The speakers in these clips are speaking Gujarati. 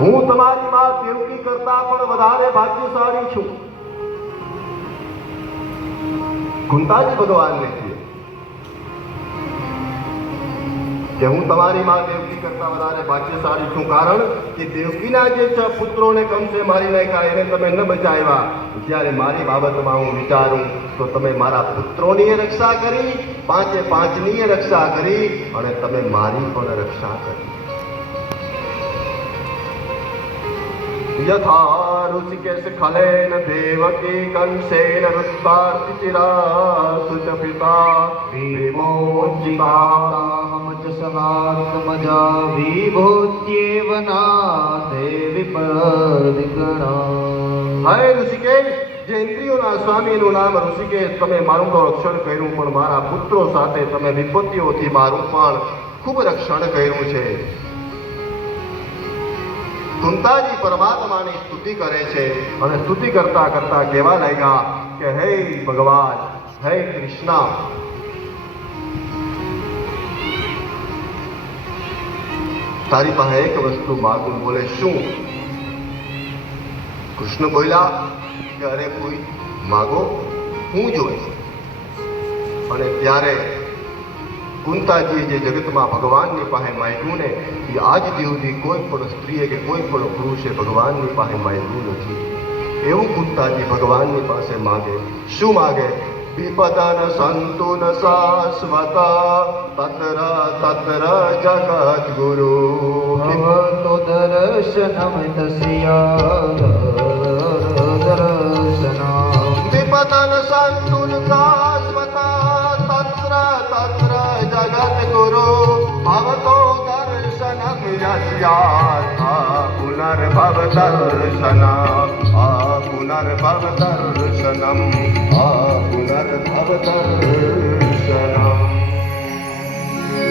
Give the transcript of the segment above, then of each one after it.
હું તમારી માં દેવકી કરતા પણ વધારે ભાગ્યશાળી છું. કુંતાજી ભગવાનને કહે કે હું તમારી માં દેવકી કરતા વધારે ભાગ્યશાળી છું, કારણ કે દેવકીના જે 6 પુત્રોને કંસે મારી નાખ્યા એને તમે ન બચાવ્યા. જ્યારે મારી બાબતમાં હું વિચારું તો તમે મારા પુત્રોની રક્ષા કરી, 5ની રક્ષા કરી અને તમે મારી પણ રક્ષા કરી. यथा ऋषिकेश खलेन देवकी कंसेन रुत्पार्थिचिरा सुच पिता विमोचितामच समात्मजा विभूत्येवना देवी पदिगणा. હે ઋષિકેશ, જે ઇન્દ્રિયોના સ્વામીનું નામ ઋષિકેશ, તમે મારું તો રક્ષણ કર્યું, પણ મારા પુત્રો સાથે તમે વિપત્તિઓથી મારું પણ ખૂબ રક્ષણ કર્યું છે. કુંતાજી પરમાત્માની સ્તુતિ કરે છે અને સ્તુતિ કરતા કરતા કહેવા લાગ્યા કે હે ભગવાન, હે કૃષ્ણ, તારી પાસે એક વસ્તુ માગું. બોલે શું? કૃષ્ણ બોલ્યા કે અરે કોઈ માગો, હું જોઈશ. અને ત્યારે કુંતાજીએ જે જગતમાં ભગવાનની પાસે માગ્યું ને, એ આજ સુધી કોઈ પણ સ્ત્રીએ કે કોઈ પણ પુરુષે ભગવાનની પાસે માગ્યું નથી. એવું કુંતાજી ભગવાનની પાસે માગે. શું માગે? વિપદન સંતુન શાશ્વતા તત્ર તત્ર જગત ગુરુ ભવતો દર્શનમ તસ્યા દર્શનમ. વિપદન સંતુન શાશ્વતા તત્ર તત્ર જગત ગુરુ ભવતો દર્શનમ યસ્યા પુનર્ભવ દર્શનમ પુનર્ભવ દર્શનમ પુનર્ભવ દર્શનમ.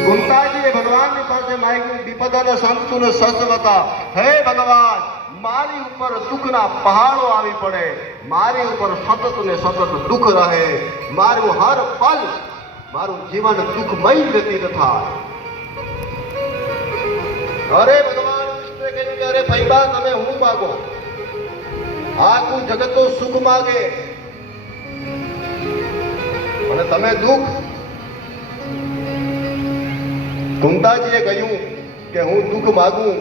કુંતાજીએ ભગવાનની પાસે માગ્યું વિપદન સંતુન શાશ્વતા. હે ભગવાન, મારી ઉપર દુઃખના પહાડો આવી પડે, મારી ઉપર સતત ને સતત દુઃખ રહે, મારું હર પલ મારું જીવન દુઃખમય વ્યતીત થાય. અરે ભગવાન કૃષ્ણ કહે કે અરે ભાઈબા, તમે હું માગો? આખું જગત તો સુખ માગે અને તમે દુઃખ. કુંતાજીએ કહ્યું કે હું દુઃખ માગું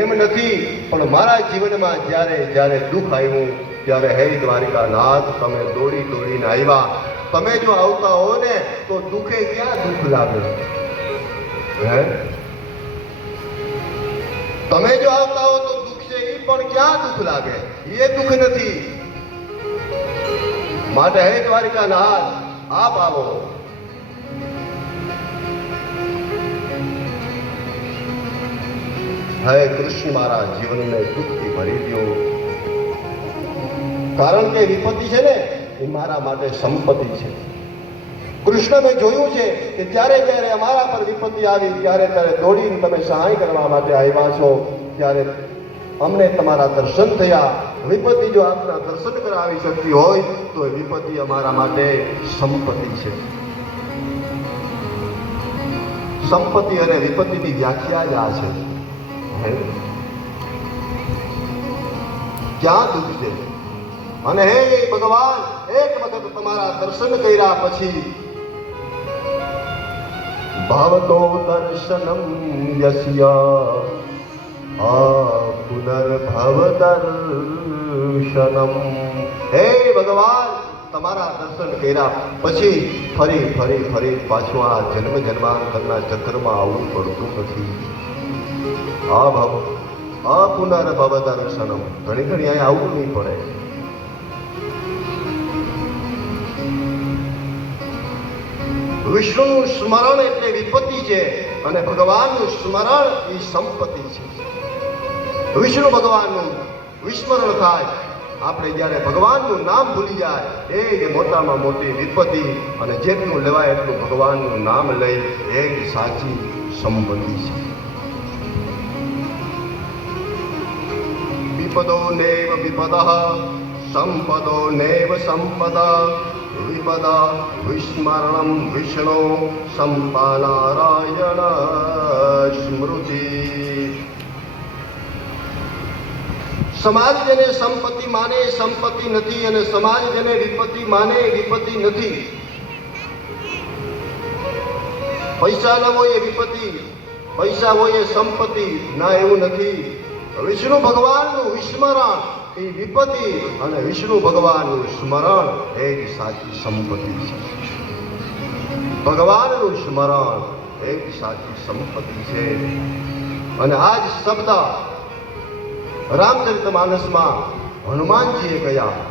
એમ નથી, પણ મારા જીવનમાં જ્યારે જ્યારે દુઃખ આવ્યું ત્યારે હે દ્વારિકાનાથ, તમે દોડી દોડીને આવ્યા. તમે જો આવતા હો ને તો દુઃખે ક્યાં દુઃખ લાગે? હે, તમે જો આવતા હો તો દુઃખ છે એ પણ ક્યાં દુઃખ લાગે? એ દુઃખ નથી. માટે હે દ્વારિકાનાથ, આપ આવો. હે કૃષ્ણ, મારા જીવનને દુઃખથી ભરી દો, કારણ કે વિપત્તિ છે ને એ મારા માટે સંપત્તિ છે. કૃષ્ણ, મેં જોયું છે કે જ્યારે જ્યારે અમારા પર વિપત્તિ આવી ત્યારે ત્યારે દોડીને તમે સહાય કરવા માટે આવ્યા છો. ત્યારે અમને તમારા દર્શન થયા. વિપત્તિ જો આપના દર્શન કરાવી શકતી હોય તો એ વિપત્તિ અમારા માટે સંપત્તિ છે. સંપત્તિ અને વિપત્તિની વ્યાખ્યા જ આ છે. ક્યાં દુઃખ છે? અને હે ભગવાન, એક વખત તમારા દર્શન કર્યા પછી ભાવતો દર્શનમ યસ્યા પુનર્ભવ દર્શનમ. હે ભગવાન, તમારા દર્શન કર્યા પછી ફરી ફરી ફરી પાછું આ જન્મ જન્માંતરના ચક્રમાં આવવું પડતું નથી. પુનર્ભવ દર્શનમ. ઘણી ઘણી અહીંયા આવવું નહીં પડે. વિષ્ણુનું સ્મરણ એટલે વિપત્તિ છે અને ભગવાનનું સ્મરણ એ સંપત્તિ છે. વિષ્ણુ ભગવાનનું વિસ્મરણ થાય, આપણે જ્યારે ભગવાનનું નામ ભૂલી જાય એ મોટામાં મોટી વિપત્તિ. અને જેટલું લેવાય એટલું ભગવાનનું નામ લઈ એ જ સાચી સંપત્તિ છે. વિપદો નેવ વિપદઃ સંપદો નેવ સંપદા વિપદા વિસ્મરણમ વિષ્ણુ સંપાનારાયણ સ્મૃતિ. સમાજ જેને સંપત્તિ માને એ સંપત્તિ નથી, અને સમાજ જેને વિપત્તિ માને એ વિપત્તિ નથી. પૈસા ન હોય એ વિપત્તિ, પૈસા હોય એ સંપત્તિ. ના, એવું નથી. વિષ્ણુ ભગવાનનું વિસ્મરણ એ વિપત્તિ, અને વિષ્ણુ ભગવાનનું સ્મરણ એ જ સાચી સંપત્તિ છે. ભગવાનનું સ્મરણ એ જ સાચી સંપત્તિ છે. અને આ જ શબ્દ રામચરિતમાનસમાં હનુમાનજીએ કહ્યા,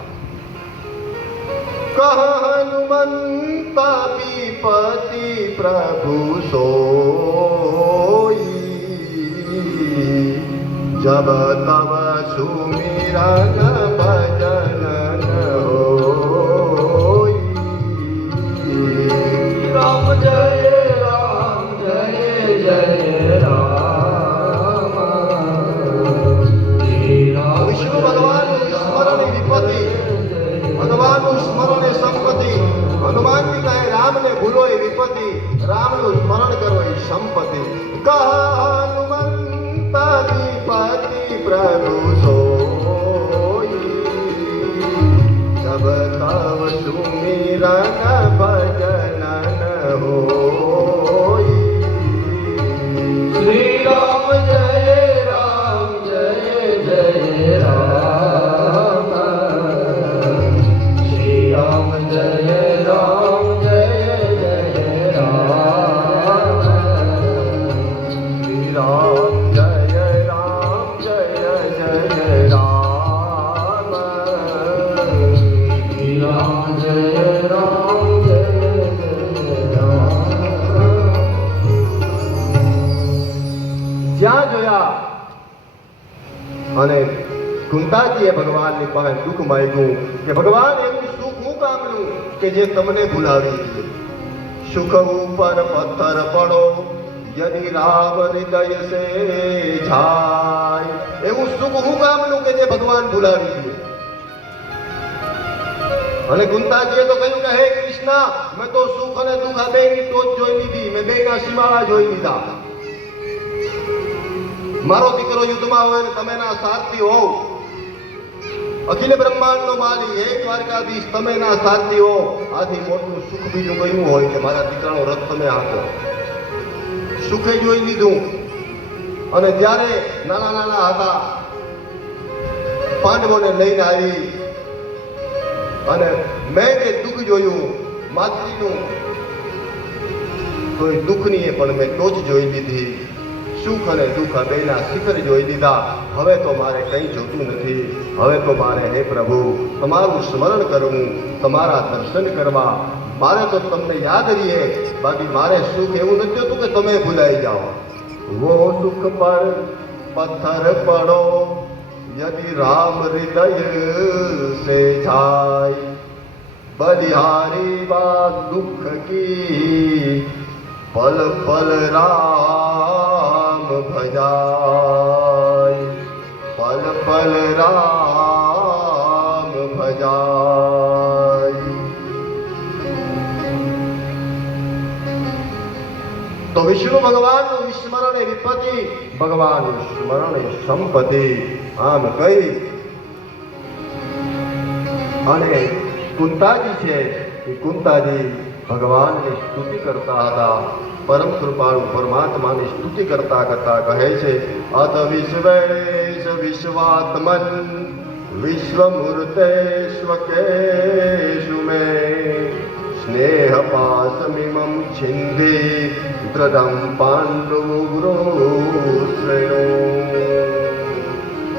કહ હનુમંતા વિપતિ પ્રભુ સોઈ, जब तब सुमिरन भजन न होई. राम जय राम जय जय राम. विष्णु भगवान स्मरण विपत्ति, भगवान स्मरण संपत्ति. हनुमानजी कहे राम ने भूलो ए विपत्ति, राम नु स्मरण करो ए संपत्ति. कह हनुमंता विपत्ति प्रभु सोई, तब तब सुमिरन भजन न होई. श्री राम जय राम जय जय राम. श्री राम जय राम जय जय राम. श्री राम जय राम जय जय राम. श्री राम जय राम जय जय राम. જ્યાં જોયા અને કુંતાજીએ ભગવાનની પાસે દુઃખ માંગ્યું કે ભગવાન એવું સુખ હું કામનું કે જે તમને ભૂલાવી દે. સુખ ઉપર પથ્થર પડો યદિ રામ હૃદય સે જાય. એવું સુખ હું કામનું કે જે ભગવાન ભૂલાવી દે. અને કુંતાજીએ તો કહ્યું કે હે કૃષ્ણ, મેં તો સુખ અને દુઃખ આ બેની ટોચ જોઈ લીધી, મેં બેના સીમાડા જોઈ લીધા. મારો દીકરો યુદ્ધમાં હોય ને તમે ના સારથી હોવ, અખિલ બ્રહ્માંડનો માલિક હે દ્વારકાધીશ, તમે ના સારથી હો, આથી મોટું સુખ બીજું કયું હોય કે મારા દીકરાનો રથ તમે આપો. સુખે જોઈ લીધું. અને જ્યારે નાના નાના હતા પાંડવોને લઈને આવી અને મેં જે દુઃખ જોયું માતૃનું, તો એ દુઃખની પણ મેં ટોચ જોઈ લીધી. સુખ અને દુઃખ આ બેના શિખર જોઈ લીધા. હવે તો મારે કંઈ જોતું નથી. હવે તો મારે હે પ્રભુ તમારું સ્મરણ કરવું, તમારા દર્શન કરવા. મારે તો તમને યાદ રહીએ, બાકી મારે સુખ એવું નથી હોતું કે તમે ભૂલાઈ જાઓ. વો સુખ પર પથ્થર પડો યદિ રામ હૃદય સે જાય. બલિહારી બાત દુઃખ કી પલ પલ રામ ભજાય. પલ પલ રામ ભજાય. તો વિષ્ણુ ભગવાનનું વિસ્મરણ એ વિપત્તિ, ભગવાનનું સ્મરણ એ સંપત્તિ. આમ કહી અને કુંતાજી છે એ કુંતાજી ભગવાનની સ્તુતિ કરતા હતા. પરમ કૃપાળુ પરમાત્માની સ્તુતિ કરતા કરતા કહે છે, અત વિશ્વેશ વિશ્વાત્મન વિશ્વમૂર્તે સ્વકેશુ મે સ્નેહ પાસમિમં છિંદે દ્રઢં પાંડવોગ્રોશ્રયો.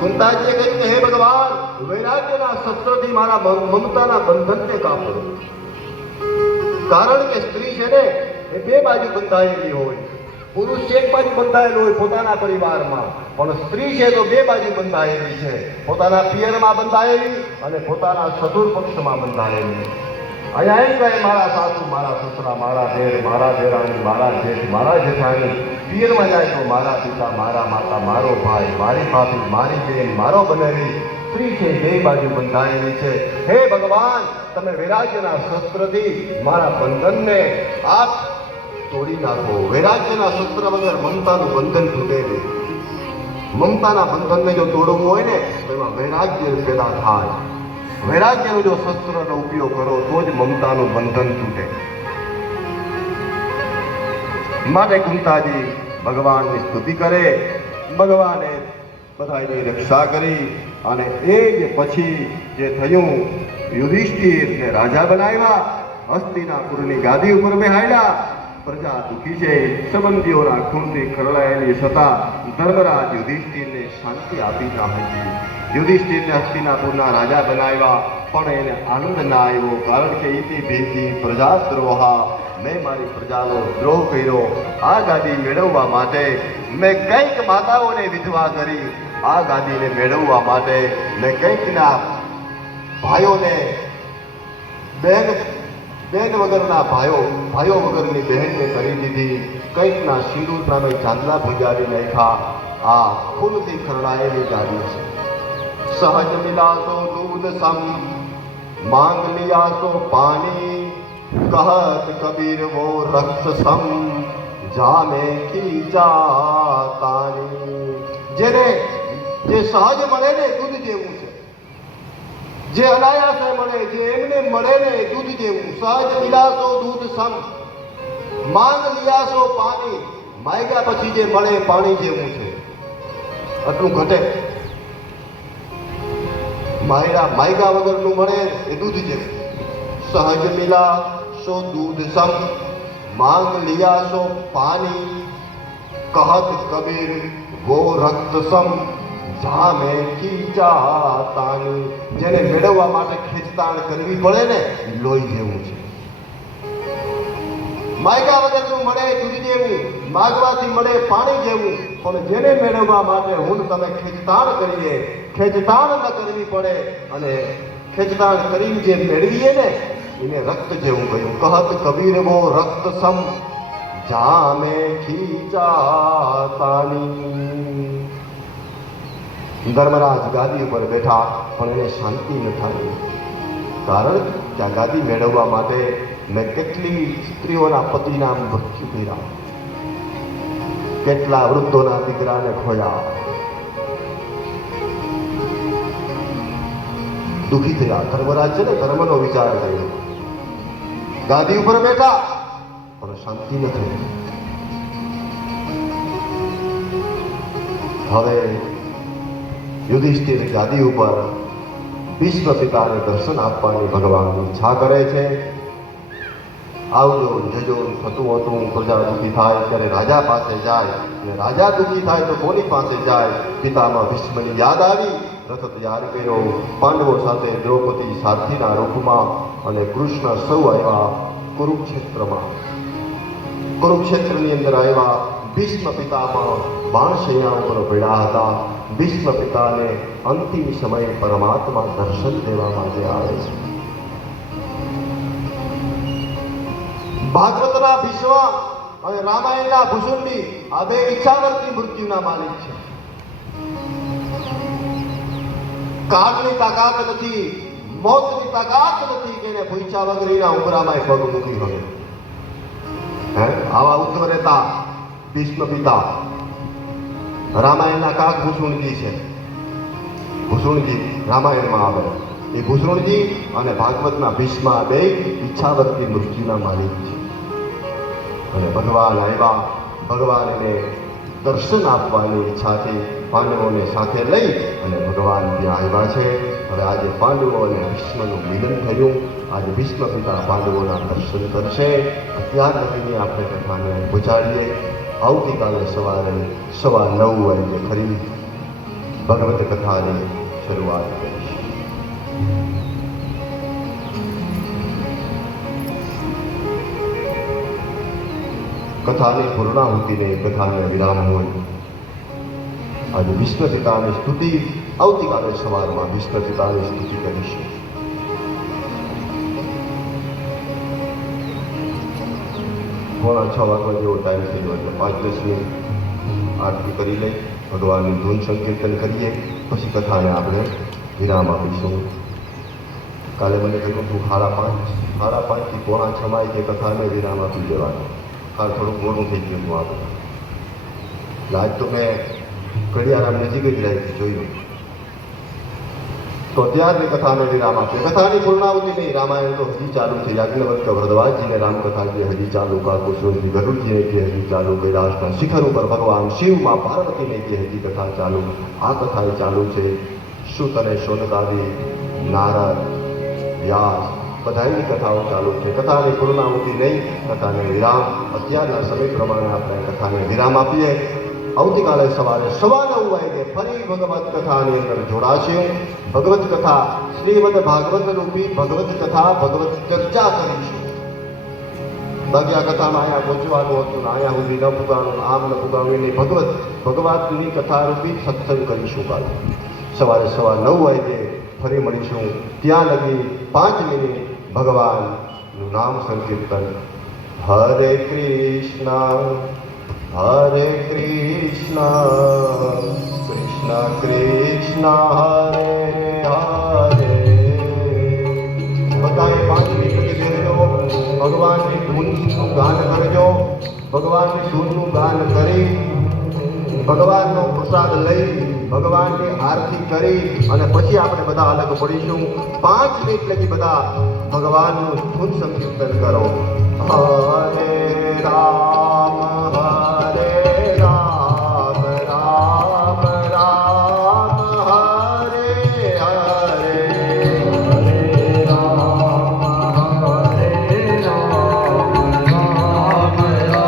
કુંતાજીએ કહ્યું કે હે ભગવાન, વૈરાગ્યના શસ્ત્રથી મારા મમતાના બંધનને કાપો. કારણ કે સ્ત્રી છે ને એ બે બાજુ બંધાયેલી હોય. પુરુષ એક બાજુ બંધાયેલો હોય પોતાના પરિવારમાં, પણ સ્ત્રી છે તો બે બાજુ બંધાયેલી છે. પોતાના પિયરમાં બંધાયેલી અને પોતાના સસુર પક્ષમાં બંધાયેલી. અહીંયા એમ કહે મારા સાસુ, મારા સસરા, મારા દેર, મારા દેરાણી, મારા જેઠ, મારા જેઠાણી. પિયરમાં જાય તો મારા પિતા, મારા માતા, મારો ભાઈ, મારી ભાભી, મારી બેન, મારો બનેવી. સ્ત્રી છે બે બાજુ બંધાયેલી છે. હે ભગવાન, તમે વૈરાગ્યના શસ્ત્રથી મારા બંધનને આપ તોડી નાખો. વૈરાગ્યના શસ્ત્ર વગર મમતાનું બંધન તૂટે નહીં. મમતાના બંધનને જો તોડવું હોય ને તો એમાં વૈરાગ્ય પેદા થાય. વૈરાગ્યનો જો શસ્ત્રનો ઉપયોગ કરો તો જ મમતાનું બંધન તૂટે. માટે કુંતાજી ભગવાનની સ્તુતિ કરે, ભગવાને બધાની રક્ષા કરી અને એ જ પછી જે થયું યુધિષ્ઠિરને રાજા બનાવ્યા, હસ્તિનાપુરની ગાદી ઉપર બેહાડ્યા. પ્રજા દુઃખી છે, સંબંધીઓના ખૂનથી ખરડાયેલી છતાં ધર્મરાજ યુધિષ્ઠિરને શાંતિ આપી ના હતી. યુધિષ્ઠિરને હસ્તિનાપુરના રાજા બનાવ્યા પણ એને આનંદ ના આવ્યો, કારણ કે ઇતિ ભીતિ પ્રજાદ્રોહા, મેં મારી પ્રજાનો દ્રોહ કર્યો. આ ગાદી મેળવવા માટે મેં કંઈક માતાઓને વિધવા કરી. આ ગાદીને મેળવવા માટે મેં કંઈકના ભાઈઓને બેન વગરના ભાઈઓ વગરની બહેનને કરી દીધી. કંઈકના સિંદૂર નામે ચાંદલા ભીગાડી નાખ્યા. આ ખૂનથી ખરડાયેલી ગાદી છે. સહજ મિલાસો દૂધ સમ, માંગ લિયાસો પાણી, કહત કબીર વો રક્ષ સમ, જામે ખીચાતાની. જેને જે સહજ મળે ને દૂધ જેવું છે, જે અનાયાસે મળે, જે એમને મળે ને દૂધ જેવું. સહજ મિલાસો દૂધ સમ, માંગ લિયાસો પાણી, માગ્યા પછી જે મળે પાણી જેવું છે. આટલું ઘટે. માયગા વગરનું મળે એ દૂધ જેવું. સહજ મિલાસો દૂધ સમ, માંગ લિયાસો પાણી, કહત કબીર વો રક્ત સમ, જામે ખીચાતાની. જેને મેળવવા માટે ખેંચતાણ કરવી પડે ને લોહી જેવું છે. માયગા વગરનું મળે દૂધ જેવું, માગવાથી મળે પાણી જેવું. પણ જેને મેળવવા માટે હું તમે ખેંચતાણ કરીએ, ખેંચતાણ ન કરવી પડે અને ખેંચતાણ કરીને જે મેળવીએ ને એને રક્ત જેવું કહ્યું. કહત કબીર વો રક્ત સમ, જામે ખીચાતાની. ધર્મરાજ ગાદી ઉપર બેઠા પણ એને શાંતિ ન થાય, કારણ કે આ ગાદી મેળવવા માટે મેં કેટલી સ્ત્રીઓના પતિના મૃત્યુ કર્યા, કેટલા વૃદ્ધોના દીકરાને ખોયા. દુઃખી થયા. ધર્મરાજ છે ને ધર્મનો વિચાર કર્યો. ગાદી ઉપર બેઠા પણ શાંતિ ન થઈ. હવે યુધિષ્ઠિર ગાદી ઉપર ભીષ્મ પિતાને દર્શન આપવાની ભગવાનની ઈચ્છા કરે છે. આવજો જજો થતું હતું. પ્રજા દુઃખી થાય ત્યારે રાજા પાસે જાય, અને રાજા દુઃખી થાય તો કોની પાસે જાય? પિતામાં ભીષ્મની યાદ આવી. રથ તૈયાર કર્યો, પાંડવો સાથે દ્રૌપદી સારથીના રૂપમાં, અને કૃષ્ણ સૌ આવ્યા કુરુક્ષેત્રમાં. કુરુક્ષેત્રની અંદર આવ્યા. ભીષ્મ પિતામાં બાણશૈયા ઉપર પડ્યા હતા. ભીષ્મ પિતાને અંતિમ સમયે પરમાત્મા દર્શન દેવા માટે આવે છે. ભાગવતના ભીષ્મ અને રામાયણના ભૂષુંડી આ બે ઈચ્છાવર્તી મૃત્યુના માલિક છે. કાળની તાકાત નથી, મોતની તાકાત નથી કે એને પૂછ્યા વગરના ઉમરામાં પગ મૂકી હવે. આવા ઉદ્ધવરેતા ભીષ્મ પિતા. રામાયણના કાક ભૂષુણજી છે. ભૂષુણજી રામાયણમાં આવે એ ભૂષુણજી અને ભાગવતના ભીષ્મ બે ઈચ્છાવર્તી મૃત્યુના માલિક છે. અને ભગવાન આવ્યા. ભગવાન એને દર્શન આપવાની ઈચ્છાથી પાંડવોને સાથે લઈ અને ભગવાન ત્યાં આવ્યા છે. હવે આજે પાંડવો અને ભીષ્મનું મિલન થયું. આજે ભીષ્મ પિતા પાંડવોના દર્શન કરશે. ત્યાર લગીને આપણે કથાને પહોંચાડીએ. આવતીકાલે સવારે 9:15 વાગે ખરી ભગવત કથાની શરૂઆત કરીશ. કથાની પૂર્ણાહુતિને કથાને વિરામ હોય. આજે ભીષ્મ પિતાની સ્તુતિ, આવતીકાલે સવારમાં ભીષ્મ પિતાની સ્તુતિ કરીશું. પોણા 6 વાગ્યા જેવો ટાઈમ થઈ ગયો એટલે 5-10 મિનિટ આરતી કરી લઈ, ભગવાનની ધૂન સંકીર્તન કરીએ, પછી કથાને આપણે વિરામ આપીશું. કાલે મને કહ્યું તું 5:30 થી પોણા 6 વાગે કથાને વિરામ આપી દેવાનો. કાલ થોડુંક મોડું થઈ ગયું હતું આપણે. આજ તો મેં ઘડિયાળ નજીક જ રહી જોયું તો ત્યારની કથાને વિરામ આપે. કથાની પૂર્ણાવૃત્તિ નહીં, રામાયણ તો હજી ચાલુ છે. યાજ્ઞવલ્ક ભરદ્વાજજીને રામકથા જે હજી ચાલુ, કાકુશ્વરજી ગરુડજીને જે હજી ચાલુ, કૈલાસના શિખર ઉપર ભગવાન શિવમાં પાર્વતીને જે હજી કથા ચાલુ, આ કથા ચાલુ છે. શુત અને શૌનકાદિ, નારદ, વ્યાસ બધાની કથાઓ ચાલુ છે. કથાની પૂર્ણાવૃત્તિ નહીં, કથાને વિરામ. અત્યારના સમય પ્રમાણે આપણે કથાને વિરામ આપીએ. આવતીકાલે સવારે 9:15 વાગે ફરી ભગવત કથાની અંદર જોડાશે. ભગવત કથા શ્રીમદ ભાગવત રૂપી ભગવત કથા, ભગવત ચર્ચા કરીશું. બાકી આ કથામાં અહીંયા પહોંચવાનું હતું, અહીંયા સુધી ન પુગાણું, આમ ન પુગાણું, એની ભગવતની કથા રૂપી સત્સંગ કરીશું. કાલે સવારે 9:15 વાગે ફરી મળીશું. ત્યાં લગી 5 મિનિટ ભગવાનનું નામ સંકીર્તન. હરે કૃષ્ણ હરે કૃષ્ણ કૃષ્ણ કૃષ્ણ હરે હરે. બધાએ 5 મિનિટ બેસજો, ભગવાનની ધૂનનું ગાન કરજો. ભગવાનની ધૂનનું ગાન કરી, ભગવાનનો પ્રસાદ લઈ, ભગવાનની આરતી કરી અને પછી આપણે બધા અલગ પડીશું. 5 મિનિટ લગી બધા ભગવાનનું ધૂન સંકીર્તન કરો. હરે રામ હરે રામ રામ રામ હરે હરે. હરે રામ હરે રામ રામ રામ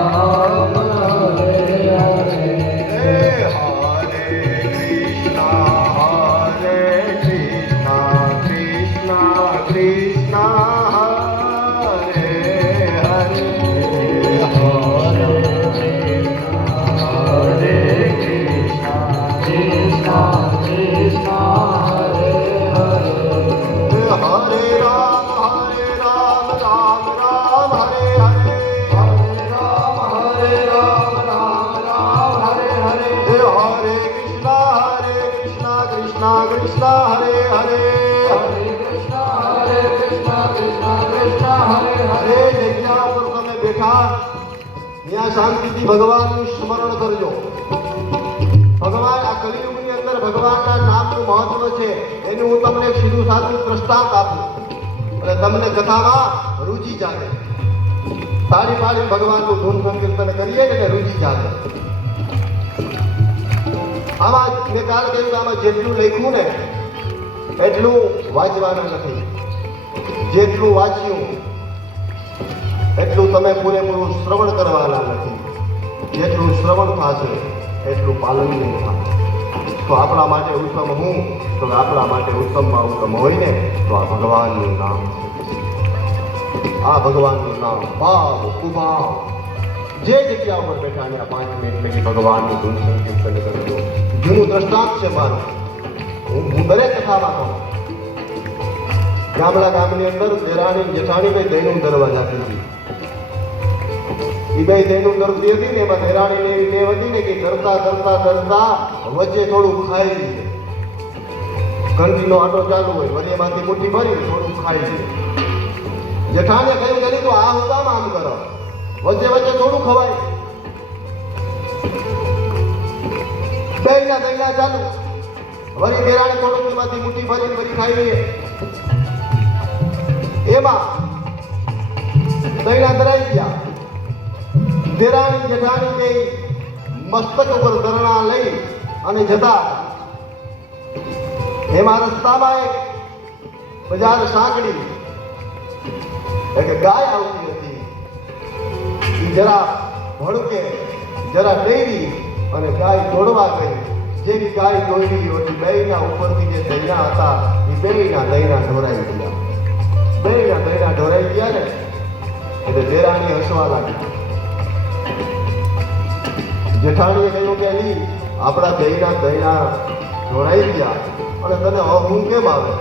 હરે હરે. હરે કૃષ્ણ કૃષ્ણ કૃષ્ણ શાંતિથી ભગવાનનું સ્મરણ કરજો. ભગવાન આ કલિયુગની અંદર ભગવાનના નામનું મહત્વ છે. એનું હું તમને એક સીધું સાચું દ્રષ્ટાંત આપું એટલે તમને કથામાં રુચિ જાગે. તાળી પાડી ભગવાનનું ધૂન સંકીર્તન કરીએ ને રુચિ જાગે. આમાં મેં કાલ કહ્યું, આમાં જેટલું લખ્યું ને એટલું વાંચવાનું નથી. જેટલું વાંચ્યું એટલું તમે પૂરેપૂરું શ્રવણ કરવાના નથી. જેટલું શ્રવણ થશે એટલું પાલન નહીં થાય. તો આપણા માટે ઉત્તમ હું, તો આપણા માટે ઉત્તમમાં ઉત્તમ હોય ને તો આ ભગવાનનું નામ છે. આ ભગવાનનું નામ ભાવ કુભાવ જે જગ્યા ઉપર બેઠા ને 5 મિનિટ લગી ભગવાનનું ધૂન સંકીર્તન કરજો. જૂનું દ્રષ્ટાંત છે મારું, હું દરેક કથામાં કહું. ગામની અંદર દેરાણી જેઠાણી બે દહીંનું દરવાજા હતી. એ બે દહીંનું દરતી હતી ને એમાં દેરાણીને એવી ટેવ હતી ને કે કરતા કરતા કરતા વચ્ચે થોડું ખાઈ લઈએ. ઘંટીનો આટો ચાલુ હોય, વળી એમાંથી મુઠ્ઠી ભરી થોડું ખાઈ લઈએ. જેઠાણીએ કહ્યું કરી તો આ હું કામ આમ કરો, વચ્ચે વચ્ચે થોડું ખવાય. દહીંના ચાલુ, વળી દેરાણી થોડુંક એમાંથી મુઠ્ઠી ભરી ફરી ખાઈ લઈએ. એમાં દહીંના ધરાઈ ગયા. દેરાણી જેઠાણી બે મસ્તક ઉપર ધરણા લઈ અને જતા. એમાં રસ્તામાં એક બજાર સાંકડી એક ગાય આવતી હતી. એ જરા ભડકે, જરા ડેરી અને ગાય દોડવા ગઈ. જેવી ગાય દોડી ઓછી બેયના ઉપરથી જે દહીંના હતા એ બેયના દહીંના ઢોરાઈ ગયા. બેયના દહીંના ઢોરાઈ ગયા ને એટલે દેરાણી હસવા લાગી. જેઠાણીએ કહ્યું કે નહીં, આપણા દહીંના ઢોરાઈ ગયા અને તને હું કેમ આવે?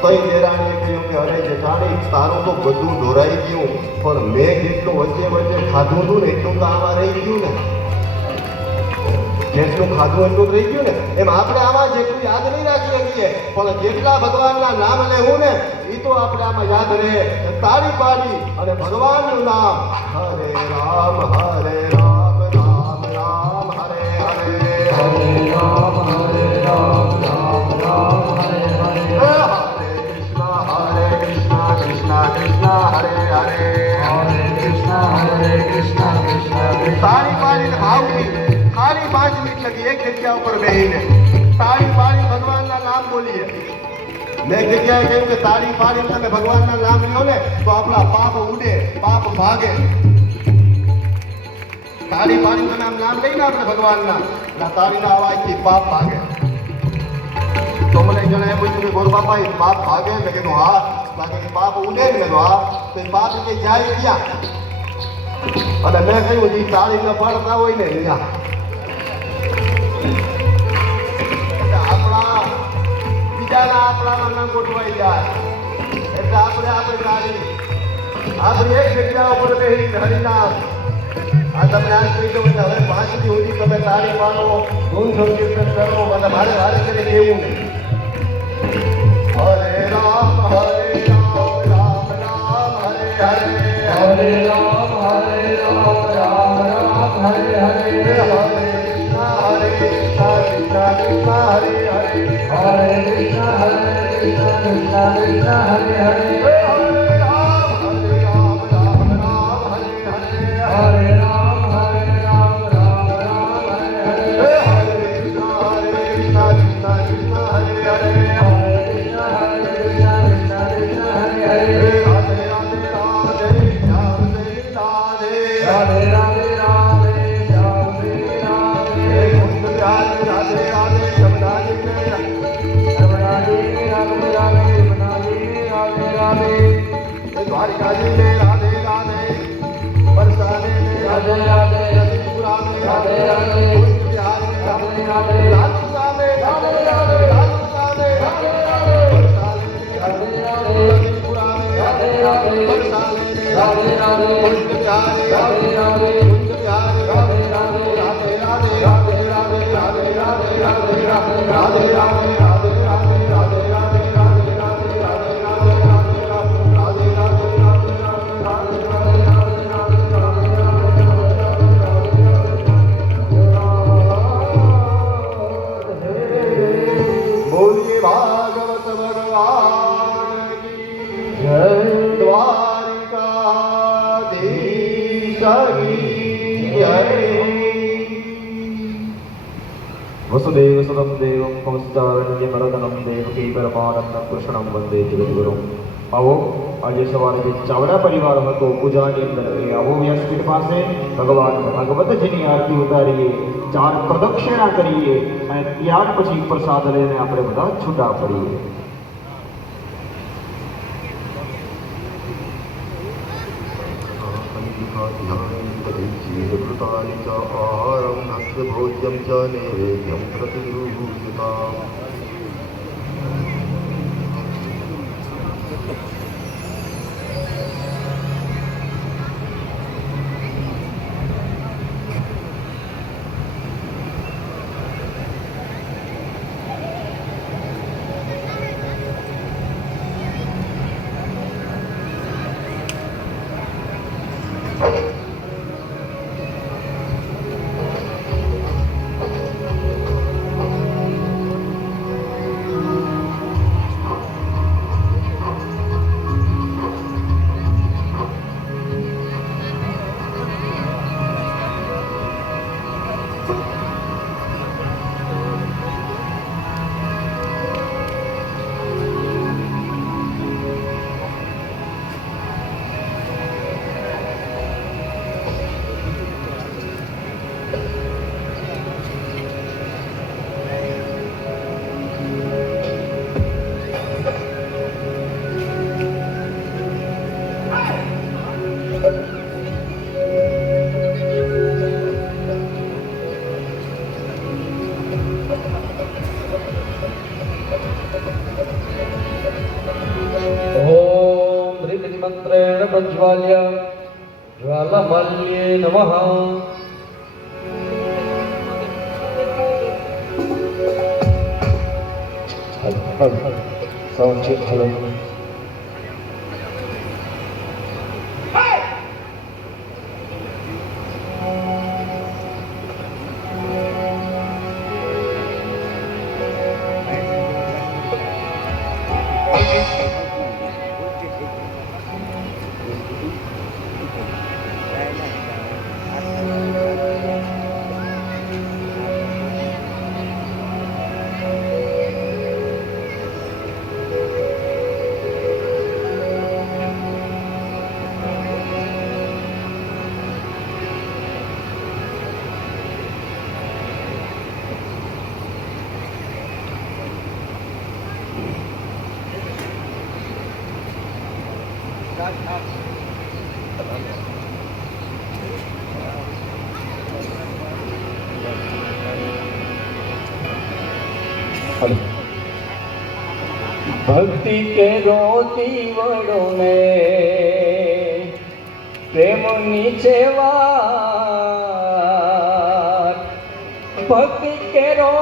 તો એ દેરાણીએ કહ્યું કે અરે જેઠાણી, તારું તો બધું ઢોરાઈ ગયું, પણ મેં જેટલું વચ્ચે વચ્ચે ખાધું હતું ને એટલું તો આમાં રહી ગયું ને. જેટલું ખાધું એટલું રહી ગયું ને. એમ આપણે આમાં જેટલું યાદ નહીં રાખી શકીએ, પણ જેટલા ભગવાનના નામ લેવું ને એ તો આપણે આમાં યાદ રહે. તાળી પાડી અને ભગવાનનું નામ હરે રામ રામ રામ હરે હરે. મિનિટ લગી એક જગ્યા ઉપર બેહીને તાળી પાડી ભગવાનના નામ બોલીએ. મેં જગ્યાએ કહ્યું કે તાળી પાડીને તમે ભગવાનના નામ લ્યો ને તો આપણા પાપ ઉડે, પાપ ભાગે. તાળી પાડીને તમે આમ નામ લઈને આપણે ભગવાનના તાળીના અવાજથી પાપ ભાગે. તો મને જણાએ પૂછ્યું કે ગોર બાપા એ પાપ ભાગે? મેં કીધું હા. બાકી પાપ ઉડે ને કીધું હા. તો એ પાપ કે જાય ક્યાં? અને મેં કહ્યું જે તાળીને પડતા હોય ને ત્યાં આપણા બીજાના આપણામાં ન ગોઠવાઈ જાય. એટલે આપણે તાળી આપણી એક જગ્યા ઉપર બેસી હરિનામ. આ તમને આજ કહી દઉં કે હવે 5 દી સુધી તમે તાળી પાડો, ધૂન સંકીર્તન કરો અને મારે કરીને કેવું નહીં. હરે રામ રામ રામ હરે હરે, હરે રામ રામ રામ હરે હરે, હરે કૃષ્ણ કૃષ્ણ કૃષ્ણ હરે હરે, હરે કૃષ્ણ કૃષ્ણ કૃષ્ણ હરે હરે, હરે રામ રામ રામ હરે હરે, હરે રામ રામ રામ હરે હરે, હરે કૃષ્ણ કૃષ્ણ કૃષ્ણ હરે હરે, હરે કૃષ્ણ કૃષ્ણ હરે હરે, રાધે રાધે રાધે રાધે રાધે, રાધે રાધે રાધે રાધે રાધે, રાધે રાધે રાધે જમનાજી મેં રાધે રાધે રાધે રાધે રાધે, દ્વારિકાજી में राधे राधे, बरसाने में राधे राधे, रतिपुरा में राधे राधे, कुंज बिहार में राधे राधे, लालूसा में राधे राधे, लालूसा में राधे राधे, बरसाने में राधे राधे, रतिपुरा में राधे राधे, बरसाने में राधे राधे, कुंज बिहार में राधे राधे, कुंज बिहार में राधे राधे, राधे राधे राधे राधे राधे राधे राधे राधे राधे राधे राधे राधे राधे राधे राधे राधे बोलिए भागवत भगवान की जय, द्वारिकाधीश की जय। वसुदेव सुतं देवं कंसचारण्यमर्दनं देवकी परमानन्दं कृष्णं वन्दे जगद्गुरुं। આવો આજે સવારે જે ચાવડા પરિવાર હતો પૂજાની અંદર એ આવો વ્યાસપીઠ પાસે ભગવાન ભાગવતજીની આરતી ઉતારીએ, 4 પ્રદક્ષિણા કરીએ અને ત્યાર પછી પ્રસાદ લઈને આપણે બધા છૂટા પડીએ. जीवकृतानि च आहारं नस्य भोज्यं च नैवेद्यं प्रतिगृह्यताम्। मंत्रेण प्रज्वाल्य ज्वालमाल्ये नमः। Sound check hello. भक्ति के रोती वड़ो में प्रेम नीचे वार भक्ति के रो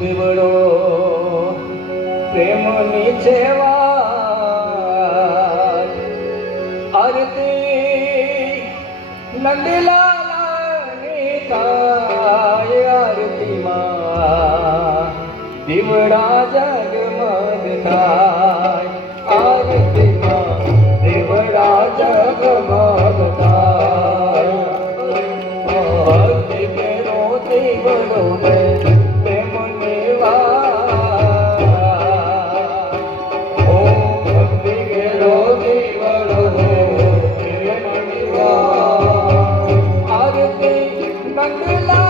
दिवड़ो प्रेम नीचे वार आरती नंदला आरती मां दिवड़ा जगमग थाय आरती मां दिवड़ा जगमग थाय भक्ति के रोती वड़ो ने प्रेम निवार ओ भक्ति के रोती वड़ो ने प्रेम निवार आरती नंदला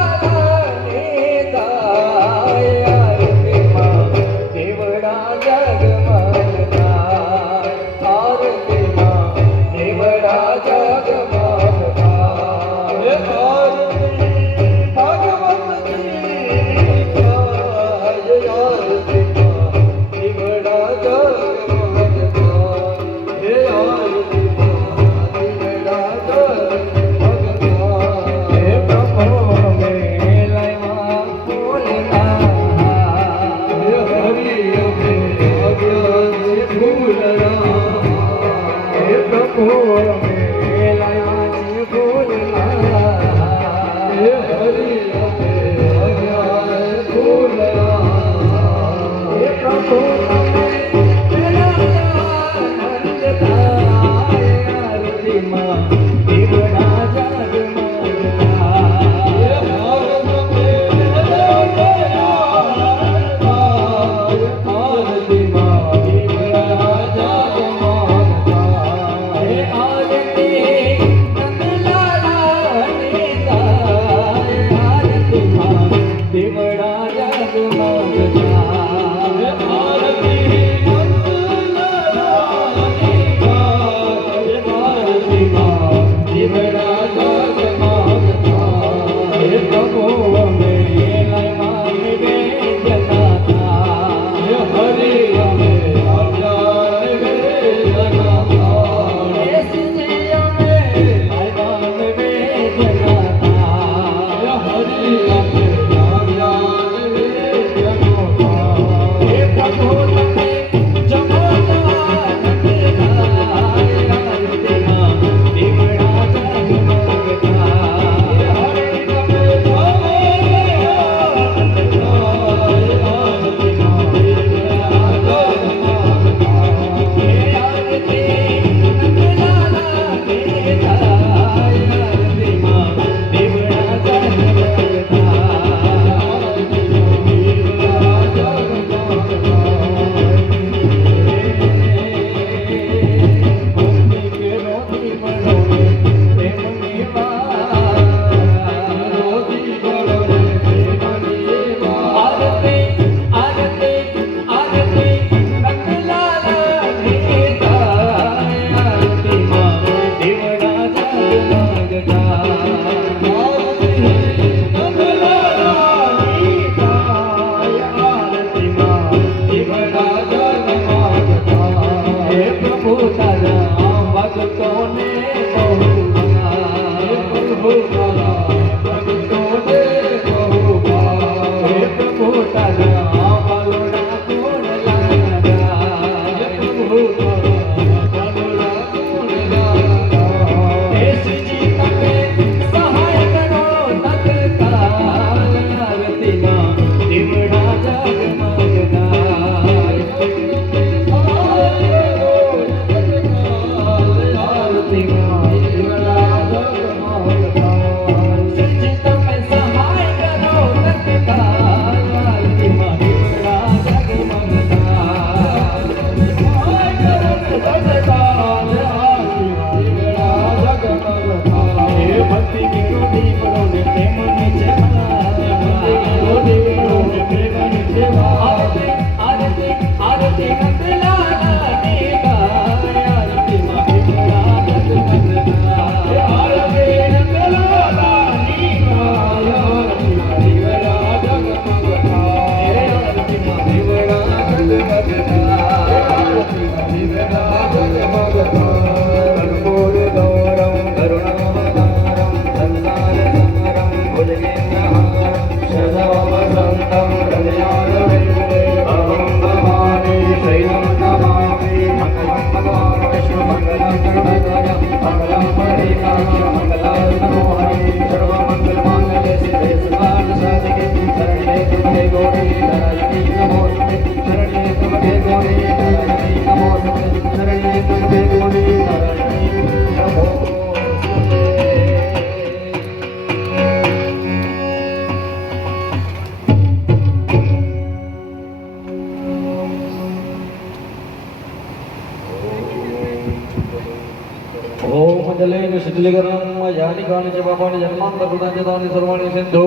शिथिलीकरणं यानि कानि च पापानि जन्मान्तरकृतानि च तानि सर्वाणि सिन्धु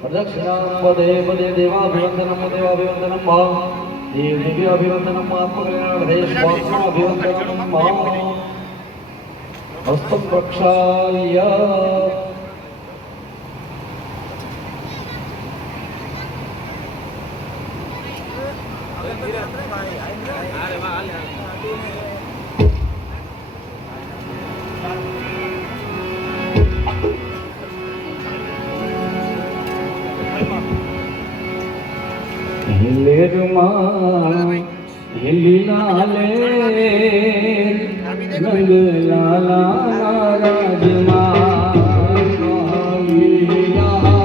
प्रदक्षिणां पदे पदे देवाभिवन्दनं देवाभिवन्दनं मा देव्यभिवन्दनं आत्मकल्याणार्थे स्वात्माभिवन्दनं मा हस्तं प्रक्षाल्य લીલાલે રંગ લાલા રાજમાં લીલાલે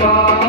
Bye.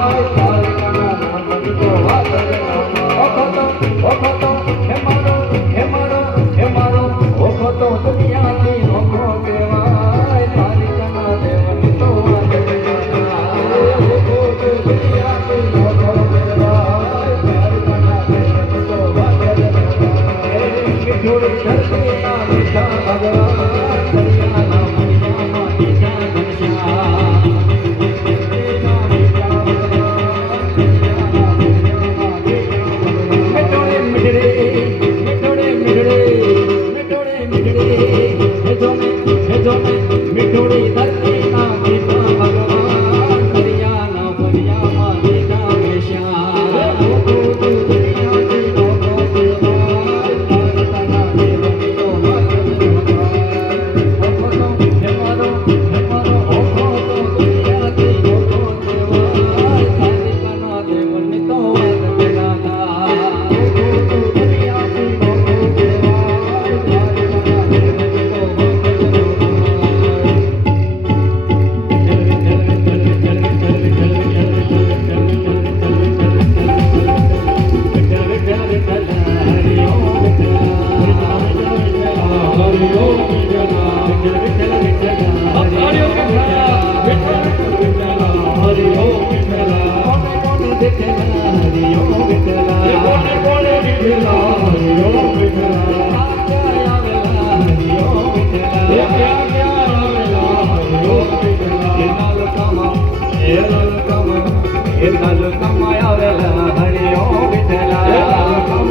એ તાલુકામાં આવેલા હરિયો વિઠલા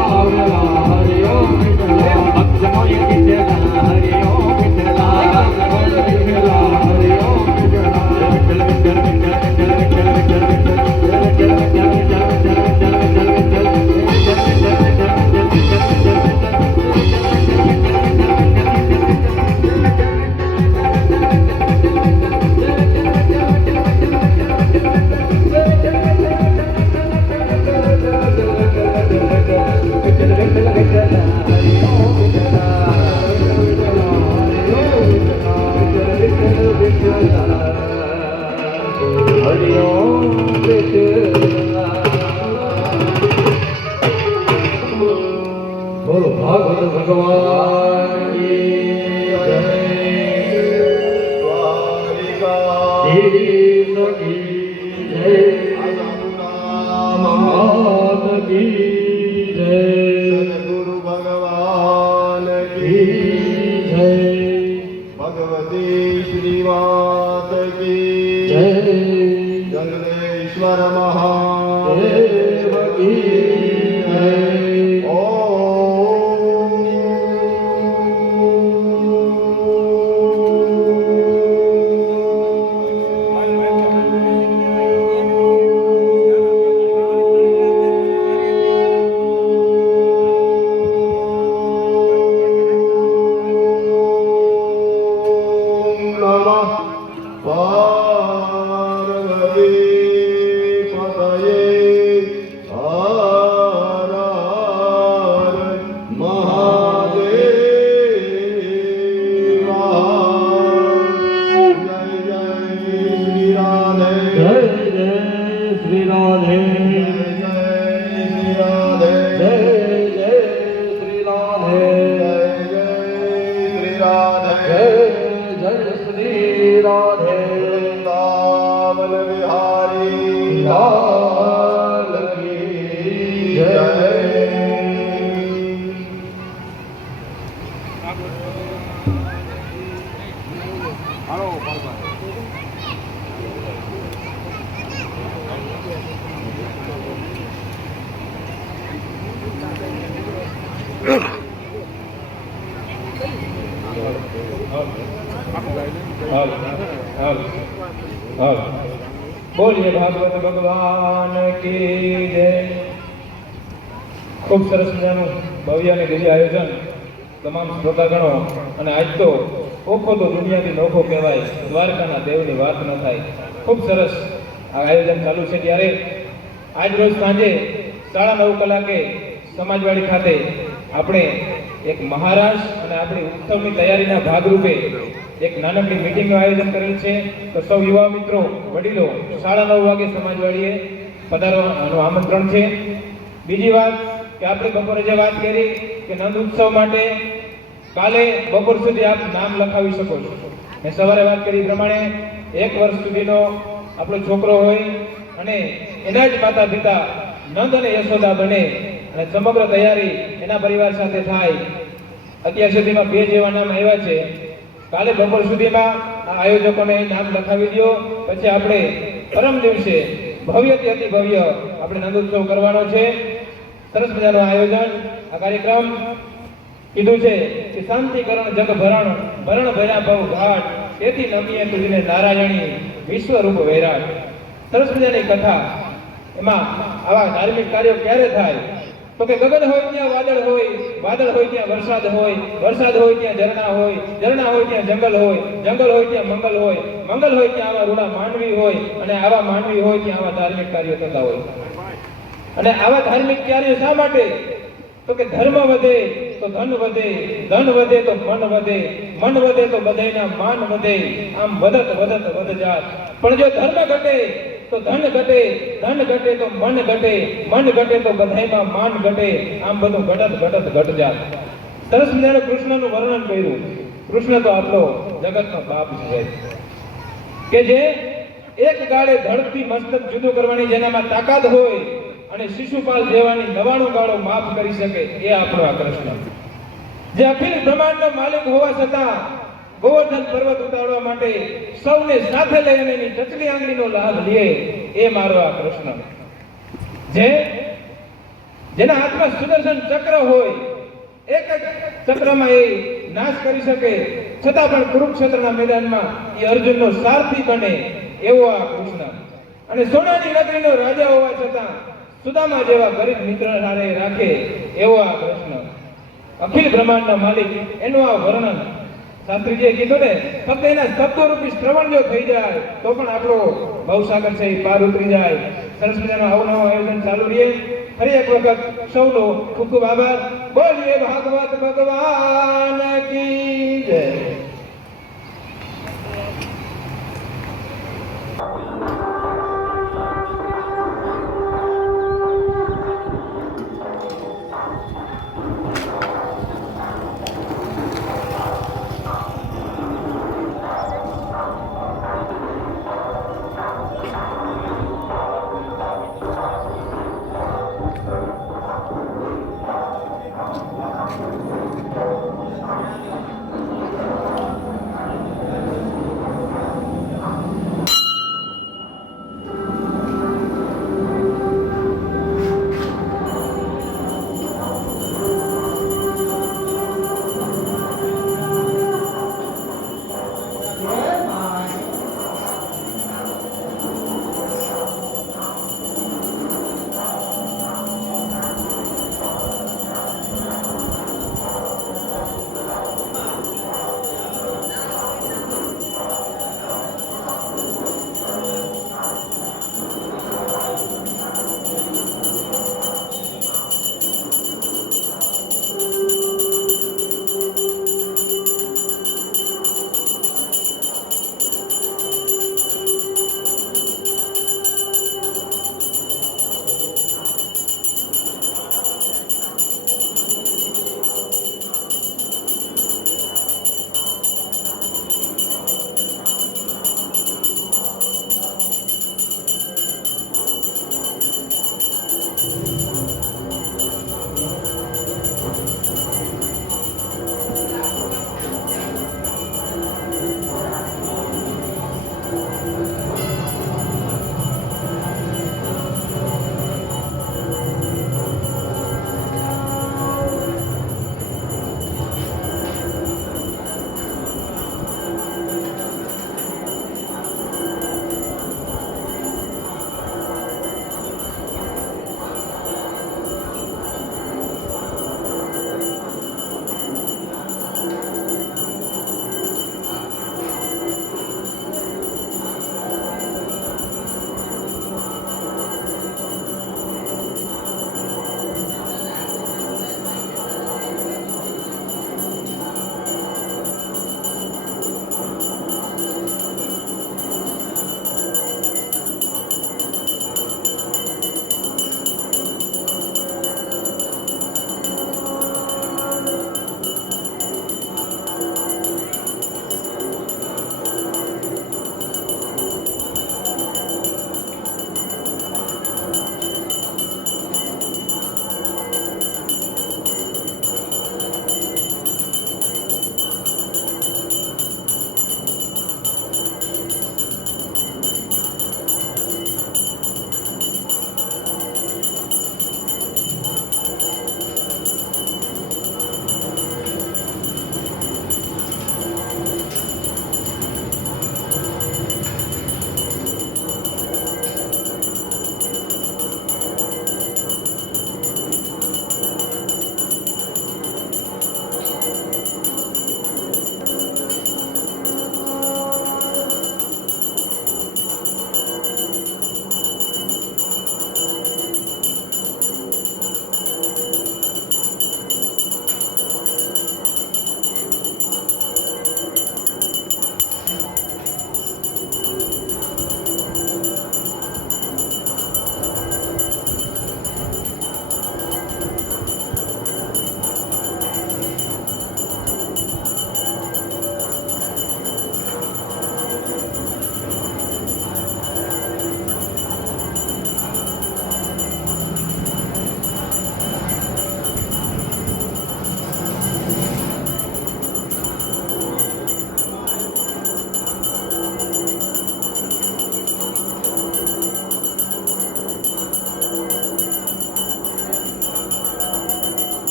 આવેલા હરિયો વિઠલા અક્ષમોય વિઠલા હરિયો વિઠલા હરિયો બોલો ભાગવત ભગવાન કી જય. ઈશ કી જય. માત કી જય. સદગુરુ ભગવાન કી કી જય. ભગવતી શ્રી માત કી જય. જગદેશ્વર મહાદેવ દેવ કી જય. બોલીએ ભાગવત ભગવાન કી જય. ખૂબ સરસ મજાનું ભવ્ય અને દિવ્ય આયોજન તમામ શ્રોતાગણો. અને આજ તો ઓખો તો દુનિયાથી નોખો કહેવાય, દ્વારકાના દેવની વાત ન થાય. ખૂબ સરસ આ આયોજન ચાલુ છે. ત્યારે આજ રોજ સાંજે 9:30 કલાકે સમાજવાડી ખાતે આપણે એક મહારાજ અને આપણી ઉત્સવની તૈયારીના ભાગરૂપે એક નાનકડી મીટિંગનું આયોજન કરેલ છે. તો સૌ યુવા મિત્રો, વડીલો 9:30 વાગે સમાજવાડીએ પધારવાનું આમંત્રણ છે. બીજી વાત કે આપણે બપોરે જે વાત કરી કે નંદ ઉત્સવ માટે કાલે બપોર સુધી આપ નામ લખાવી શકો છો. મેં સવારે વાત કરી પ્રમાણે 1 વર્ષ સુધીનો આપણો છોકરો હોય અને એના જ માતા પિતા નંદ અને યશોદા બને અને સમગ્ર તૈયારી એના પરિવાર સાથે થાય. અત્યાર સુધીમાં 2 જેવા નામ આવ્યા છે. કાલે બપોર સુધીમાં આ આયોજકોને નામ લખાવી દો. પછી આપણે પરમ દિવસે ભવ્યથી અતિ ભવ્ય આપણે નંદોત્સવ કરવાનો છે. સરસ મજાનું આયોજન. આ કાર્યક્રમ કીધું છે કે શાંતિકરણ જગ ભરણ ભરણ ભર્યા ભવ ઘાટ તેથી નમીએ તુજને નારાયણી વિશ્વરૂપ વૈરાટ. સરસ મજાની કથા. એમાં આવા ધાર્મિક કાર્યો ક્યારે થાય તો કે ગગન હોય ત્યાં વાદળ હોય, વાદળ હોય ત્યાં વરસાદ હોય, વરસાદ હોય ત્યાં ઝરણા હોય, ઝરણા હોય ત્યાં જંગલ હોય, જંગલ હોય ત્યાં મંગલ હોય, મંગલ હોય ત્યાં આવા રૂડા માનવી હોય, અને આવા માનવી હોય ત્યાં આવા ધાર્મિક કાર્યો થતા હોય. અને આવા ધાર્મિક કાર્યો શા માટે તો કે ધર્મ વધે તો ધન વધે, ધન વધે તો મન વધે, મન વધે તો બધાયના માન વધે, આમ વધત વધત વધ જાત. પણ જો ધર્મ ઘટે તો ધન ઘટે, ધન ઘટે તો મન ઘટે, મન ઘટે તો બધાયમાં માન ઘટે, આમ બધું ઘટત ઘટત ઘટ જાત. સરસ મજાનું કૃષ્ણનું વર્ણન કર્યું. કૃષ્ણ તો આપણો જગતનો બાપ છે કે જે એક ગાળે ધડથી મસ્તક જુદું કરવાની જેનામાં તાકાત હોય અને શિશુપાલ જેવાની 99 ગાળો માફ કરી શકે, એ આપણો આ કૃષ્ણ. જે અખિલ બ્રહ્માંડનો માલિક હોવા છતાં ગોવર્ધન પર્વત ઉતારવા માટે સૌને સાથે લઈને એની ટચલી આંગળીનો લાભ લે એ મારો આ કૃષ્ણ. જેના હાથમાં સુદર્શન ચક્ર હોય, એક જ ચક્રમાં એ નાશ કરી શકે, છતાં પણ કુરુક્ષેત્રના મેદાનમાં એ અર્જુનનો સારથી બને એવો આ કૃષ્ણ. અને સોનાની નગરીનો રાજા હોવા છતાં સુદામા જેવા ગરીબ મિત્ર સાથે રાખે એવો આ કૃષ્ણ. અખિલ બ્રહ્માંડનો માલિક એનું આ વર્ણન શાસ્ત્રીજીએ કીધું ને, ફક્ત એના શબ્દોરૂપી શ્રવણ જો થઈ જાય તો પણ આપણો ભવસાગર છે એ પાર ઉતરી જાય. સરસ મજાનું અવનવું આયોજન ચાલુ રહે. ફરી એક વખત સૌનો ખૂબ ખૂબ આભાર. બોલીએ ભાગવત ભગવાન કી જય.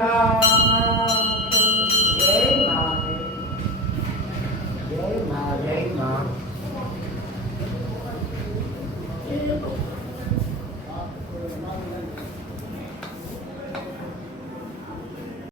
રામ